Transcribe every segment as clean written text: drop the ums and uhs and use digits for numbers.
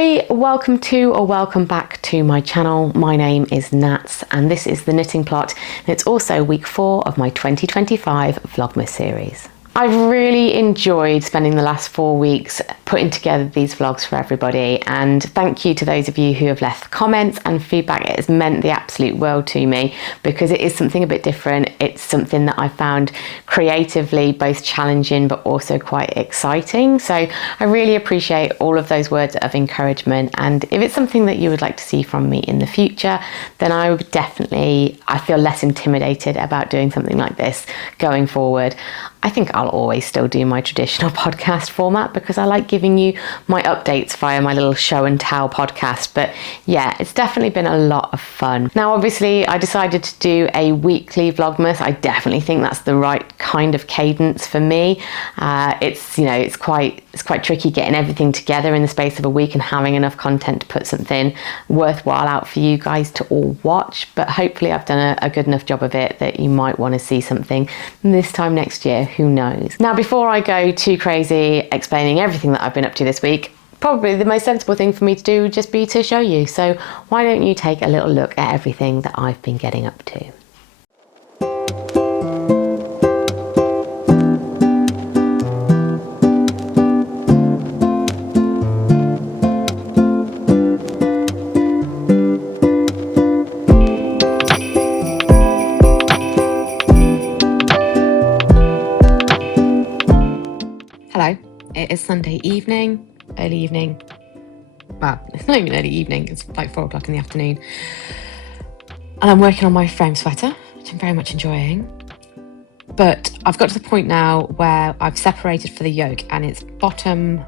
everybody, welcome to or welcome back to my channel. My name is Nats and this is the Knitting Plot, and it's also week 4 of my 2025 Vlogmas series. I've really enjoyed spending the last 4 weeks putting together these vlogs for everybody, and thank you to those of you who have left comments and feedback. It has meant the absolute world to me because it is something a bit different. It's something that I found creatively both challenging but also quite exciting. So I really appreciate all of those words of encouragement, and if it's something that you would like to see from me in the future, then I feel less intimidated about doing something like this going forward. I think I'll always still do my traditional podcast format because I like giving you my updates via my little show and tell podcast. But yeah, it's definitely been a lot of fun. Now, obviously, I decided to do a weekly Vlogmas. I definitely think that's the right kind of cadence for me. It's quite tricky getting everything together in the space of a week and having enough content to put something worthwhile out for you guys to all watch. But hopefully I've done a good enough job of it that you might want to see something this time next year. Who knows? Now, before I go too crazy explaining everything that I've been up to this week, probably the most sensible thing for me to do would just be to show you. So why don't you take a little look at everything that I've been getting up to. Hello, it is Sunday evening, early evening. Well, it's not even early evening, it's like 4 o'clock in the afternoon. And I'm working on my frame sweater, which I'm very much enjoying. But I've got to the point now where I've separated for the yoke and it's bottom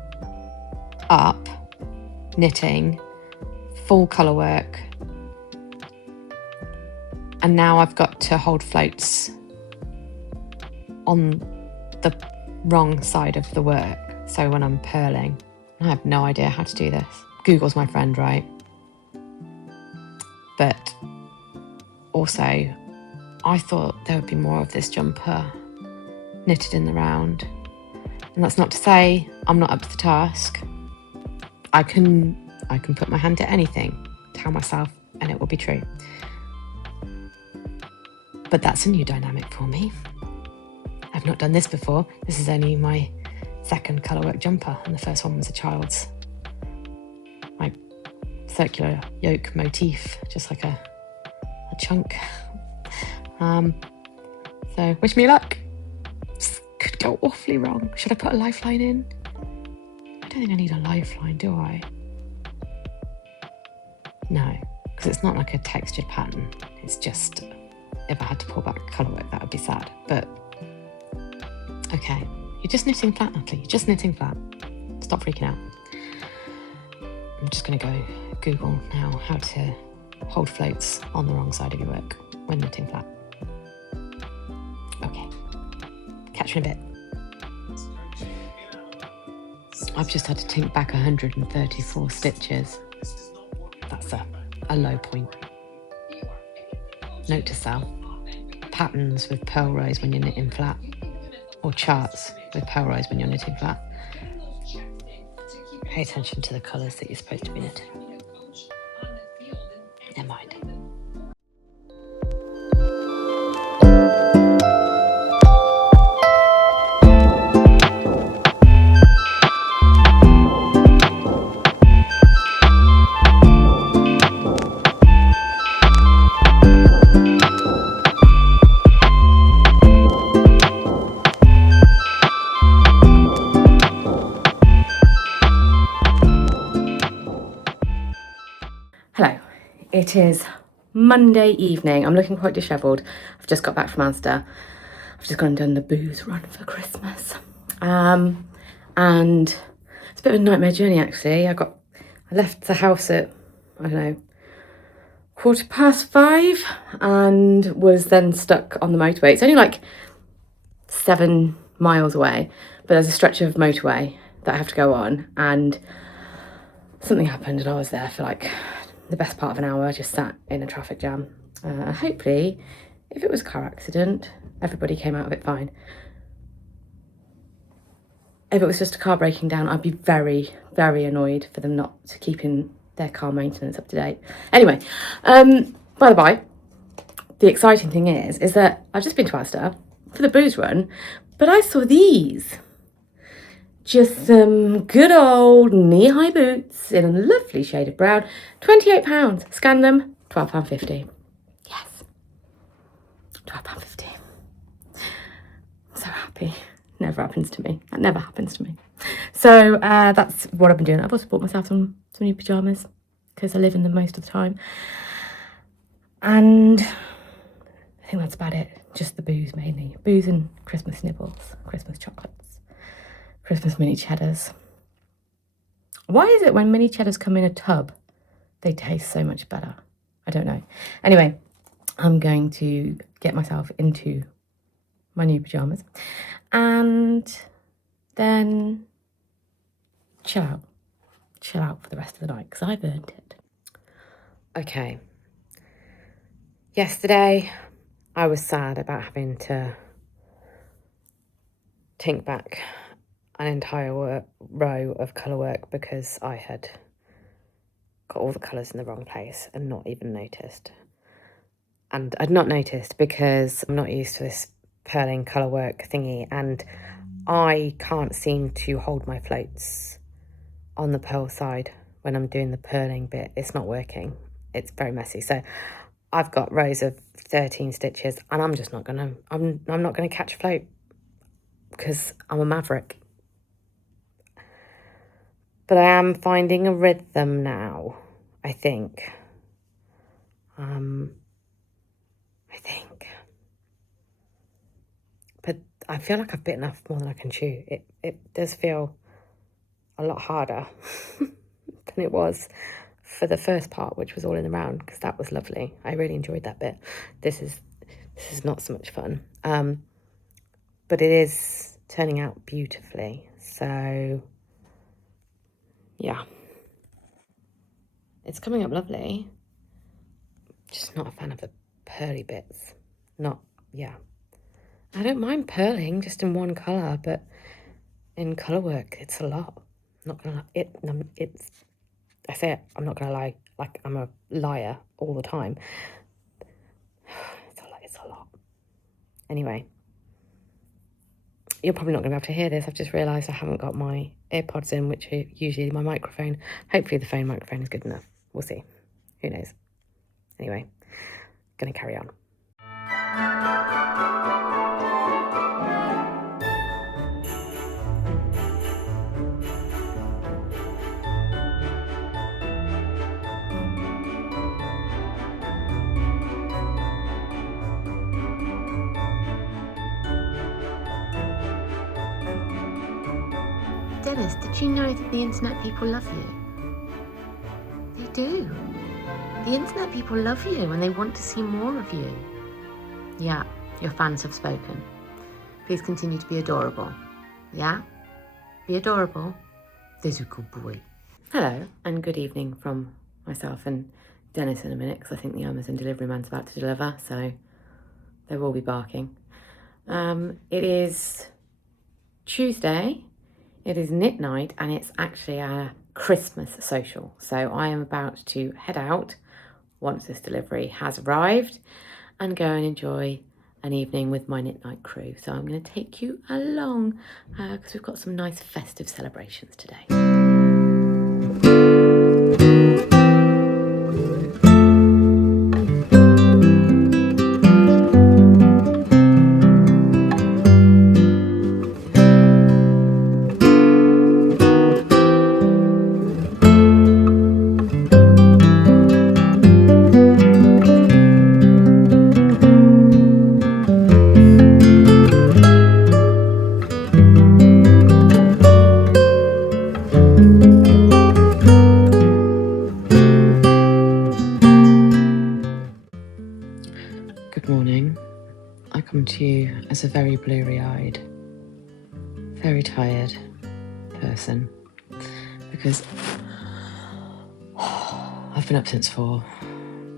up knitting, full colour work. And now I've got to hold floats on the wrong side of the work, so when I'm purling. I have no idea how to do this. Google's my friend, right? But also I thought there would be more of this jumper knitted in the round, and that's not to say I'm not up to the task. I can put my hand to anything, tell myself, and it will be true. But that's a new dynamic for me. I've not done this before. This is only my second colourwork jumper, and the first one was a child's, like, circular yoke motif, just like a chunk. So wish me luck. This could go awfully wrong. Should I put a lifeline in? I don't think I need a lifeline, do I? No, because it's not like a textured pattern. It's just, if I had to pull back colourwork, that would be sad. But okay, you're just knitting flat, Natalie. You're just knitting flat. Stop freaking out. I'm just going to go Google now how to hold floats on the wrong side of your work when knitting flat. Okay, catch you in a bit. I've just had to tink back 134 stitches. That's a low point. Note to self: patterns with purl rows when you're knitting flat, or charts with purl rows when you're knitting flat. Pay attention to the colours that you're supposed to be knitting. Never mind. Hello, it is Monday evening. I'm looking quite dishevelled. I've just got back from Asda. I've just gone and done the booze run for Christmas. And it's a bit of a nightmare journey actually. I left the house at, I don't know, 5:15 and was then stuck on the motorway. It's only like 7 miles away, but there's a stretch of motorway that I have to go on, and something happened and I was there for like the best part of an hour, just sat in a traffic jam. Hopefully, if it was a car accident, everybody came out of it fine. if it was just a car breaking down, I'd be very, very annoyed for them not keeping their car maintenance up to date. Anyway, by the by, the exciting thing is that I've just been to Asda for the booze run, but I saw these. Just some good old knee-high boots in a lovely shade of brown. £28. Scan them, £12.50. Yes, £12.50. So happy. Never happens to me. That never happens to me. So that's what I've been doing. I've also bought myself some new pyjamas because I live in them most of the time. And I think that's about it. Just the booze mainly. Booze and Christmas nibbles, Christmas chocolates, Christmas mini cheddars. Why is it when mini cheddars come in a tub, they taste so much better? I don't know. Anyway, I'm going to get myself into my new pyjamas and then chill out for the rest of the night because I've earned it. Okay. Yesterday, I was sad about having to tink back an entire row of colour work because I had got all the colours in the wrong place and not even noticed. And I'd not noticed because I'm not used to this purling colour work thingy, and I can't seem to hold my floats on the purl side when I'm doing the purling bit. It's not working. It's very messy. So I've got rows of 13 stitches and I'm just not gonna, I'm not gonna catch a float because I'm a maverick. But I am finding a rhythm now, I think. But I feel like I've bitten off more than I can chew. It does feel a lot harder than it was for the first part, which was all in the round, because that was lovely. I really enjoyed that bit. This is not so much fun. But it is turning out beautifully. So yeah. It's coming up lovely. Just not a fan of the purly bits. I don't mind purling just in one colour, but in colour work, it's a lot. I'm not gonna lie. I say it, I'm not gonna lie, like I'm a liar all the time. It's a lot. Anyway, you're probably not gonna be able to hear this. I've just realised I haven't got my AirPods in, which are usually my microphone. Hopefully the phone microphone is good enough. We'll see. Who knows? Anyway, gonna carry on. Dennis, did you know that the internet people love you? They do. The internet people love you and they want to see more of you. Yeah, your fans have spoken. Please continue to be adorable. Yeah? Be adorable. There's a good boy. Hello and good evening from myself and Dennis in a minute, because I think the Amazon delivery man's about to deliver, so they will be barking. It is Tuesday. It is knit night and it's actually a Christmas social. So I am about to head out once this delivery has arrived and go and enjoy an evening with my knit night crew. So I'm going to take you along because we've got some nice festive celebrations today. Good morning. I come to you as a very blurry-eyed, very tired person because I've been up since 4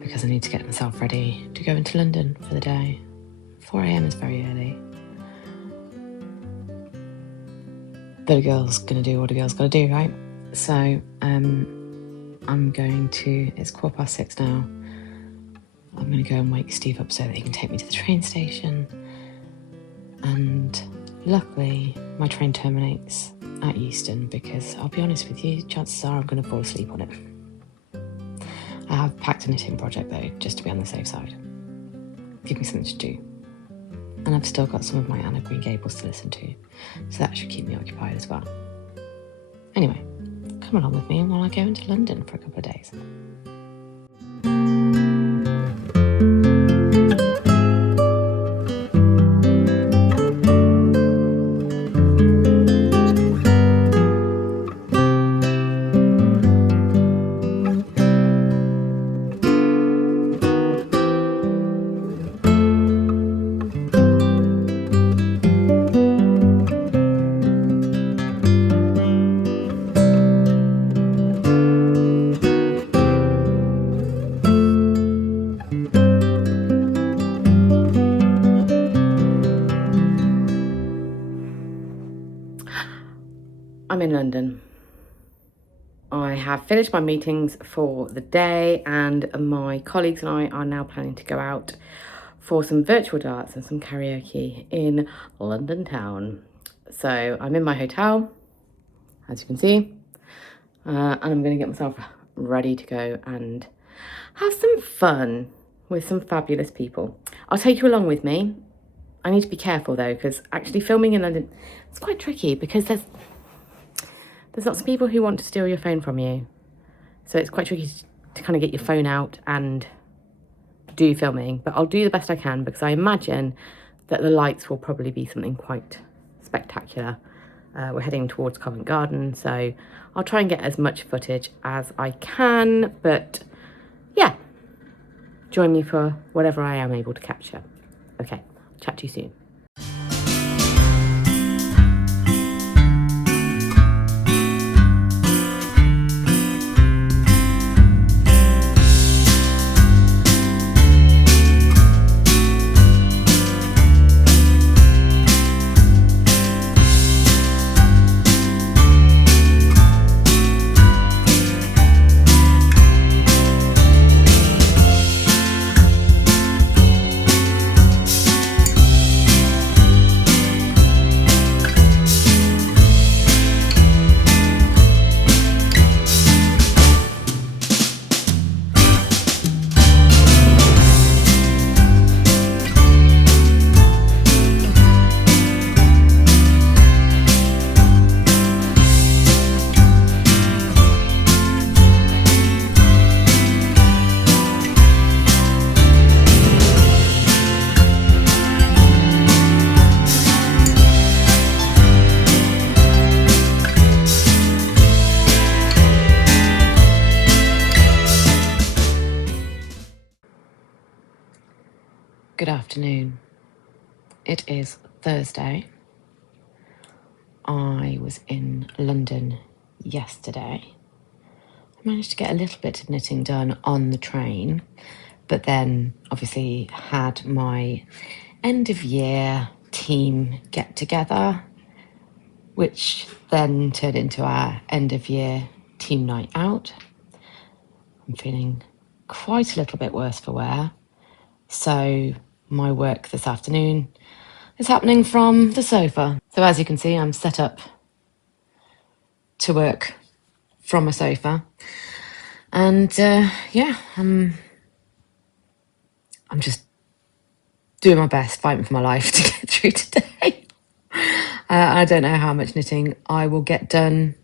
because I need to get myself ready to go into London for the day. 4 AM is very early. But a girl's gonna do what a girl's gotta do, right? So I'm going to, it's 6:15 now. I'm gonna go and wake Steve up so that he can take me to the train station. And luckily, my train terminates at Euston because I'll be honest with you, chances are I'm gonna fall asleep on it. I have packed a knitting project though, just to be on the safe side. Give me something to do. And I've still got some of my Anna Green Gables to listen to, so that should keep me occupied as well. Anyway, come along with me while I go into London for a couple of days. I'm in London. I have finished my meetings for the day and my colleagues and I are now planning to go out for some virtual darts and some karaoke in London town. So I'm in my hotel, as you can see, and I'm going to get myself ready to go and have some fun with some fabulous people. I'll take you along with me. I need to be careful though, because actually filming in London, it's quite tricky because there's lots of people who want to steal your phone from you. So it's quite tricky to kind of get your phone out and do filming, but I'll do the best I can because I imagine that the lights will probably be something quite spectacular. We're heading towards Covent Garden, so I'll try and get as much footage as I can, but yeah, join me for whatever I am able to capture. Okay, chat to you soon. Good afternoon. It is Thursday. I was in London yesterday. I managed to get a little bit of knitting done on the train, but then obviously had my end of year team get together, which then turned into our end of year team night out. I'm feeling quite a little bit worse for wear. So my work this afternoon is happening from the sofa. So as you can see, I'm set up to work from a sofa. And yeah, I'm just doing my best, fighting for my life to get through today. I don't know how much knitting I will get done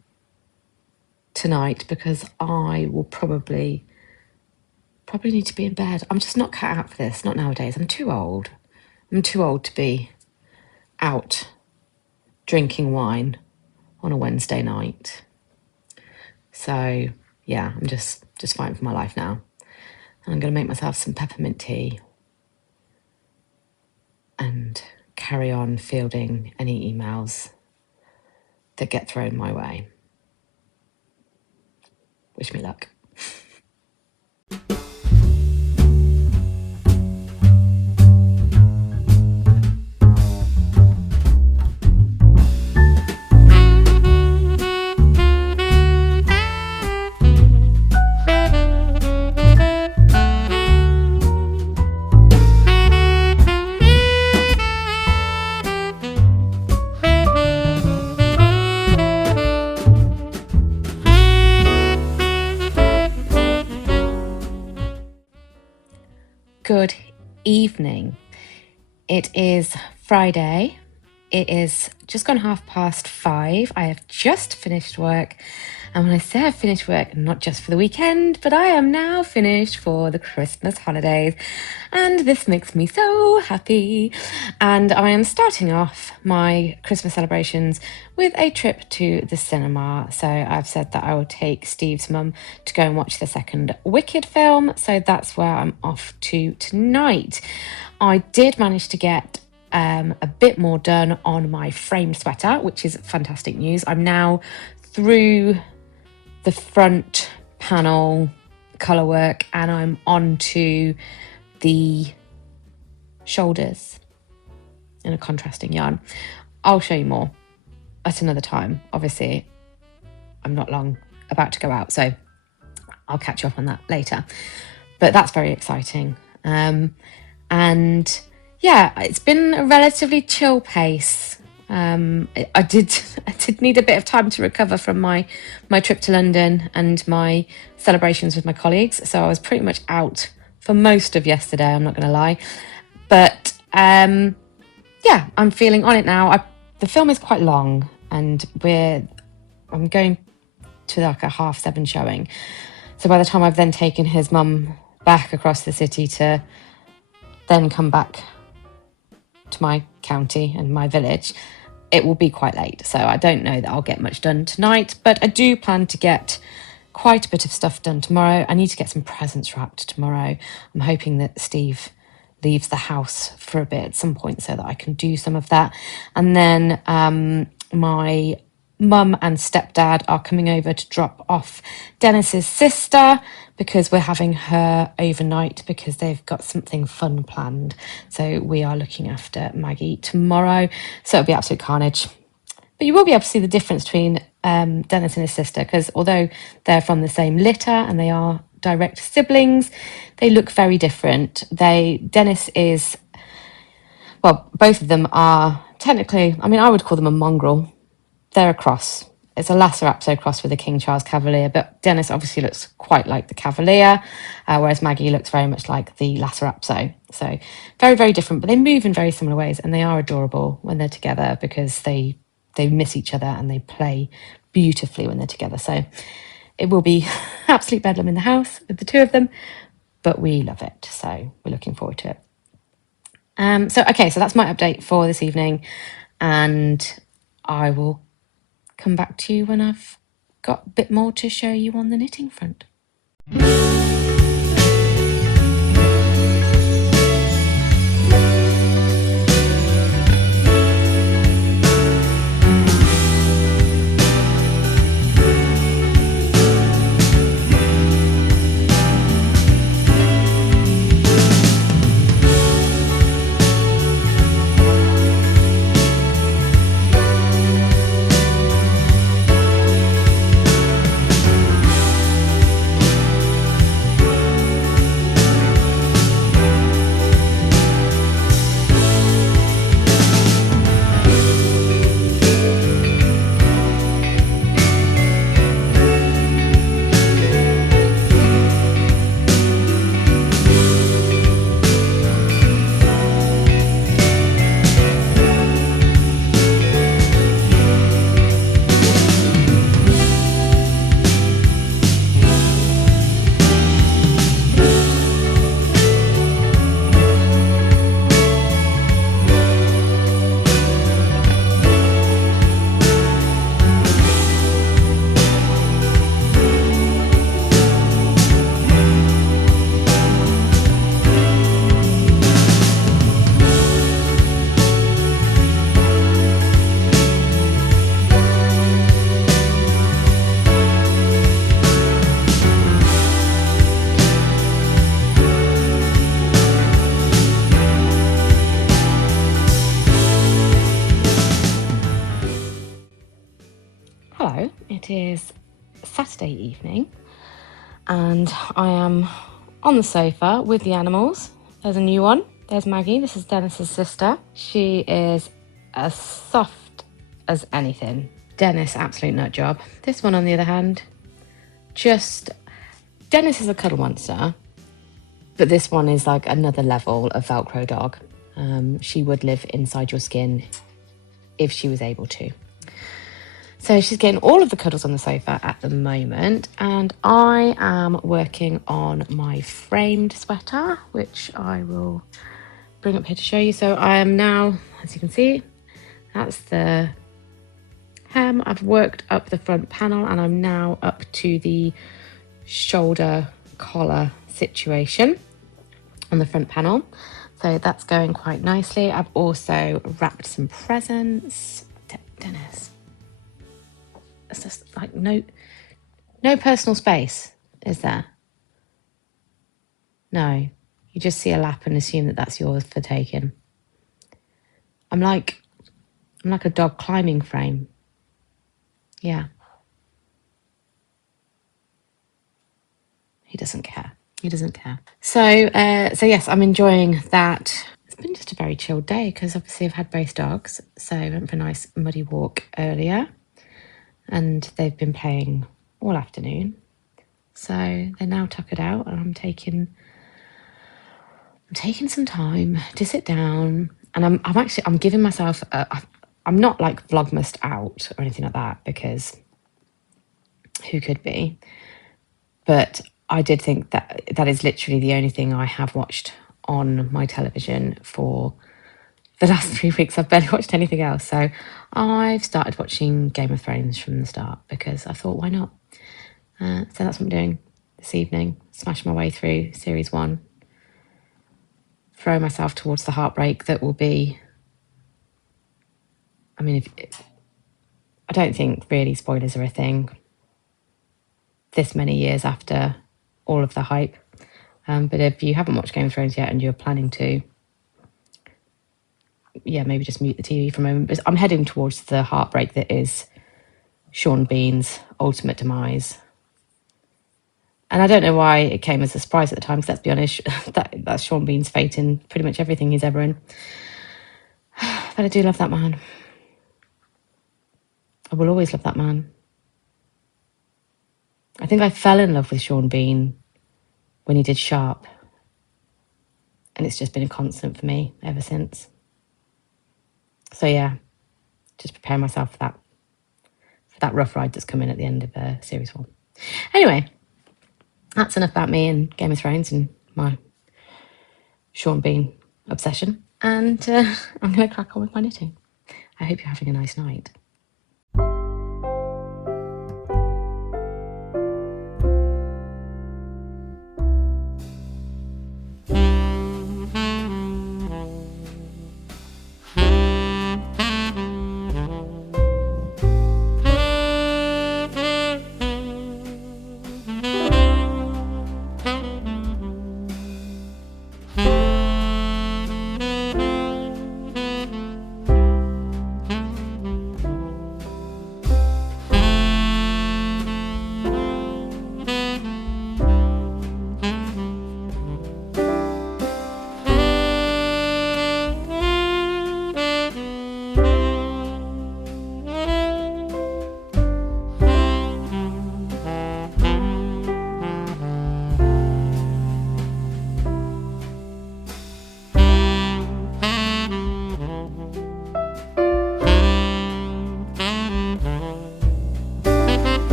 tonight because I will probably need to be in bed. I'm just not cut out for this, not nowadays. I'm too old. I'm too old to be out drinking wine on a Wednesday night. So yeah, I'm just fighting for my life now. And I'm going to make myself some peppermint tea and carry on fielding any emails that get thrown my way. Wish me luck. good evening. It is Friday. It is just gone 5:30. I have just finished work. And when I say I've finished work, not just for the weekend, but I am now finished for the Christmas holidays. And this makes me so happy. And I am starting off my Christmas celebrations with a trip to the cinema. So I've said that I will take Steve's mum to go and watch the second Wicked film. So that's where I'm off to tonight. I did manage to get a bit more done on my framed sweater, which is fantastic news. I'm now through the front panel colour work and I'm on to the shoulders in a contrasting yarn. I'll show you more at another time. Obviously, I'm not long about to go out, so I'll catch you up on that later. But that's very exciting. And yeah, it's been a relatively chill pace. I did need a bit of time to recover from my trip to London and my celebrations with my colleagues. So I was pretty much out for most of yesterday, I'm not going to lie. But yeah, I'm feeling on it now. The film is quite long and I'm going to like a 7:30 showing. So by the time I've then taken his mum back across the city to then come back to my county and my village, it will be quite late. So I don't know that I'll get much done tonight, but I do plan to get quite a bit of stuff done tomorrow. I need to get some presents wrapped tomorrow. I'm hoping that Steve leaves the house for a bit at some point so that I can do some of that. And then my mum and stepdad are coming over to drop off Dennis's sister because we're having her overnight because they've got something fun planned. So we are looking after Maggie tomorrow. So it'll be absolute carnage. But you will be able to see the difference between Dennis and his sister because although they're from the same litter and they are direct siblings, they look very different. Dennis is, well, both of them are technically, I mean, I would call them a mongrel. They're a cross. It's a Lacerapto cross with a King Charles Cavalier, but Dennis obviously looks quite like the Cavalier, whereas Maggie looks very much like the Lacerapto. So very, very different, but they move in very similar ways, and they are adorable when they're together because they miss each other and they play beautifully when they're together. So it will be absolute bedlam in the house with the two of them, but we love it. So we're looking forward to it. So that's my update for this evening, and I will come back to you when I've got a bit more to show you on the knitting front. Hello, it is Saturday evening and I am on the sofa with the animals. There's a new one. There's Maggie. This is Dennis's sister. She is as soft as anything. Dennis, absolute nut job. This one, on the other hand, Dennis is a cuddle monster, But this one is like another level of Velcro dog. She would live inside your skin if she was able to. So she's getting all of the cuddles on the sofa at the moment, and I am working on my framed sweater, which I will bring up here to show you. So I am now, as you can see, that's the hem. I've worked up the front panel and I'm now up to the shoulder collar situation on the front panel. So that's going quite nicely. I've also wrapped some presents. Dennis, it's just like no personal space, is there? No, you just see a lap and assume that that's yours for taking. I'm like a dog climbing frame. Yeah. He doesn't care. He doesn't care. So yes, I'm enjoying that. It's been just a very chilled day because obviously I've had both dogs. So I went for a nice muddy walk earlier and they've been playing all afternoon. So they're now tuckered out and I'm taking some time to sit down, and I'm giving myself I'm not like Vlogmased out or anything like that, because who could be? But I did think that that is literally the only thing I have watched on my television for the last 3 weeks. I've barely watched anything else. So I've started watching Game of Thrones from the start because I thought, why not? So that's what I'm doing this evening. Smash my way through series 1. Throw myself towards the heartbreak that will be... I mean, I don't think really spoilers are a thing this many years after all of the hype. But if you haven't watched Game of Thrones yet and you're planning to, yeah, maybe just mute the TV for a moment. But I'm heading towards the heartbreak that is Sean Bean's ultimate demise. And I don't know why it came as a surprise at the time, because let's be honest, that's Sean Bean's fate in pretty much everything he's ever in. But I do love that man. I will always love that man. I think I fell in love with Sean Bean when he did Sharp. And it's just been a constant for me ever since. So yeah, just preparing myself for that rough ride that's coming at the end of series 1. Anyway, that's enough about me and Game of Thrones and my Sean Bean obsession. And I'm going to crack on with my knitting. I hope you're having a nice night.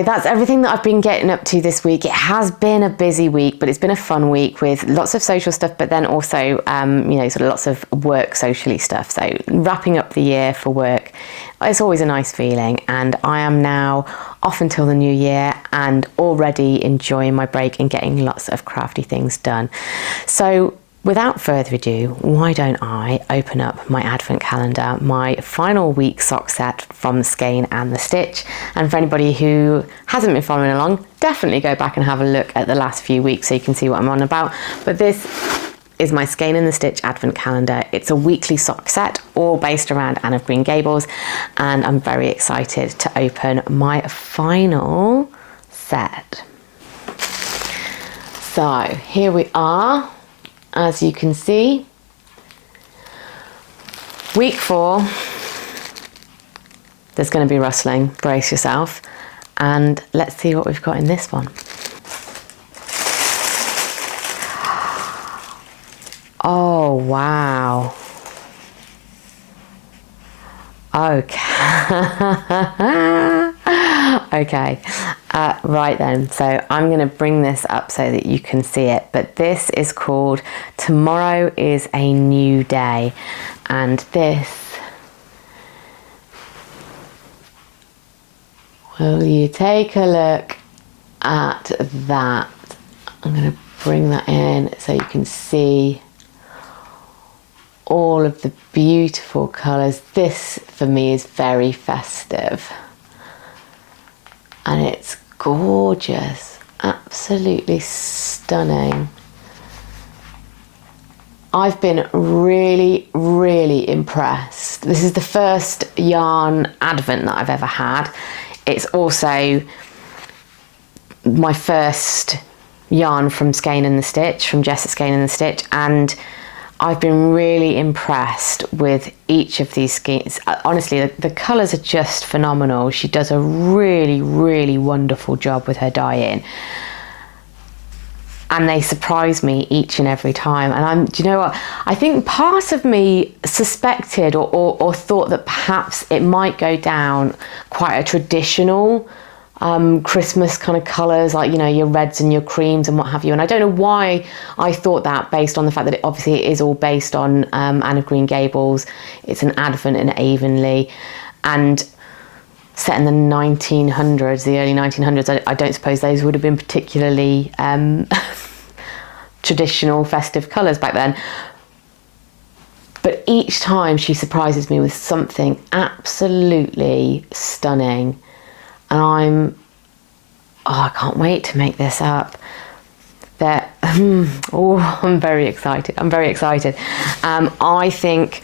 That's everything that I've been getting up to this week. It has been a busy week, but it's been a fun week with lots of social stuff, but then also, sort of lots of work socially stuff. So wrapping up the year for work, it's always a nice feeling. And I am now off until the new year and already enjoying my break and getting lots of crafty things done. So without further ado, why don't I open up my advent calendar, my final week sock set from Skein and The Stitch. And for anybody who hasn't been following along, definitely go back and have a look at the last few weeks so you can see what I'm on about. But this is my Skein and The Stitch advent calendar. It's a weekly sock set, all based around Anne of Green Gables. And I'm very excited to open my final set. So here we are, as you can see, week 4. There's going to be rustling, brace yourself, and let's see what we've got in this one. Oh wow. Okay. Okay, right then, so I'm going to bring this up so that you can see it, but this is called Tomorrow is a New Day, and this, will you take a look at that? I'm going to bring that in so you can see all of the beautiful colours. This for me is very festive. And it's gorgeous, absolutely stunning. I've been really, really impressed. This is the first yarn advent that I've ever had. It's also my first yarn from Skein and The Stitch, from Jess at Skein and The Stitch, and I've been really impressed with each of these skeins. Honestly, the colours are just phenomenal. She does a really, really wonderful job with her dye-in. And they surprise me each and every time. And do you know what? I think part of me suspected or thought that perhaps it might go down quite a traditional Christmas kind of colours, like, you know, your reds and your creams and what have you. And I don't know why I thought that, based on the fact that it obviously is all based on Anne of Green Gables. It's an advent in Avonlea and set in the 1900s, the early 1900s. I don't suppose those would have been particularly traditional festive colours back then. But each time she surprises me with something absolutely stunning. And I can't wait to make this up. I'm very excited. I'm very excited. I think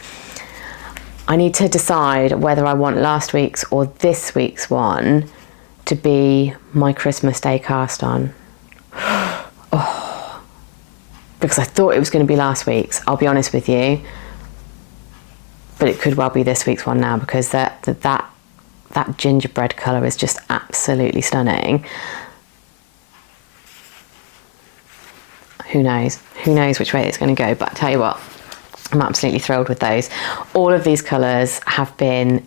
I need to decide whether I want last week's or this week's one to be my Christmas Day cast on. Oh, because I thought it was going to be last week's, I'll be honest with you. But it could well be this week's one now, because that gingerbread colour is just absolutely stunning. Who knows? Who knows which way it's going to go, but I tell you what, I'm absolutely thrilled with those. All of these colours have been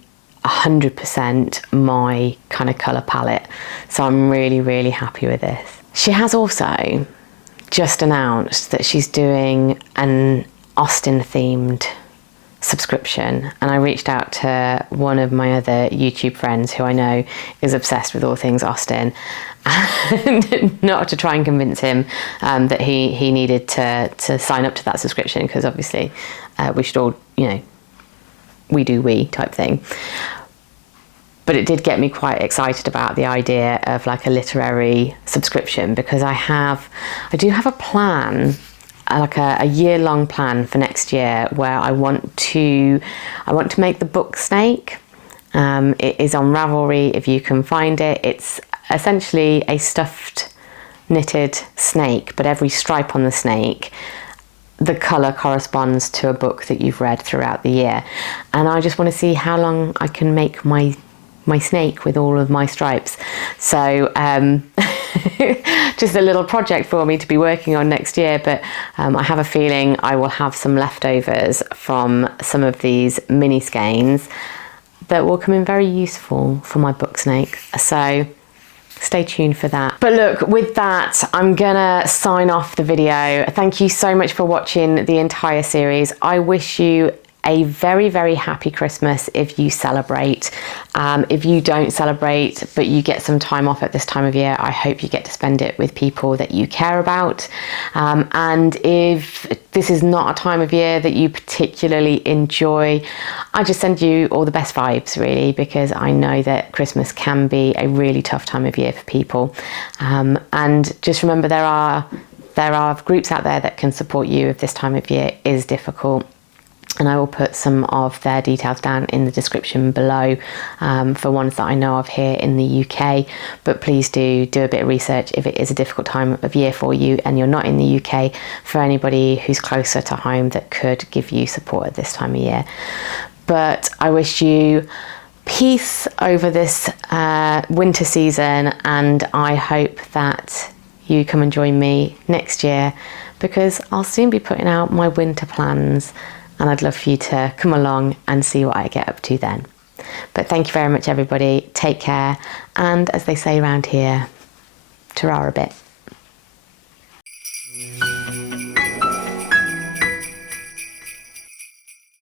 100% my kind of colour palette, so I'm really, really happy with this. She has also just announced that she's doing an Austin themed subscription, and I reached out to one of my other YouTube friends who I know is obsessed with all things Austin, and not to try and convince him that he needed to sign up to that subscription, because obviously we should all, you know, we type thing. But it did get me quite excited about the idea of like a literary subscription, because I do have a plan, like a year-long plan for next year, where I want to make the book snake. It is on Ravelry if you can find it. It's essentially a stuffed knitted snake, but every stripe on the snake, the colour corresponds to a book that you've read throughout the year. And I just want to see how long I can make my snake with all of my stripes. So just a little project for me to be working on next year, but I have a feeling I will have some leftovers from some of these mini skeins that will come in very useful for my book snake. So stay tuned for that. But look, with that, I'm gonna sign off the video. Thank you so much for watching the entire series. I wish you a very, very happy Christmas if you celebrate. If you don't celebrate, but you get some time off at this time of year, I hope you get to spend it with people that you care about. And if this is not a time of year that you particularly enjoy, I just send you all the best vibes, really, because I know that Christmas can be a really tough time of year for people. And just remember, there are groups out there that can support you if this time of year is difficult. and I will put some of their details down in the description below for ones that I know of here in the UK. But please do a bit of research if it is a difficult time of year for you and you're not in the UK, for anybody who's closer to home that could give you support at this time of year. But I wish you peace over this winter season, and I hope that you come and join me next year, because I'll soon be putting out my winter plans, and I'd love for you to come along and see what I get up to then. But thank you very much, everybody. Take care. And as they say around here, ta-ra a bit.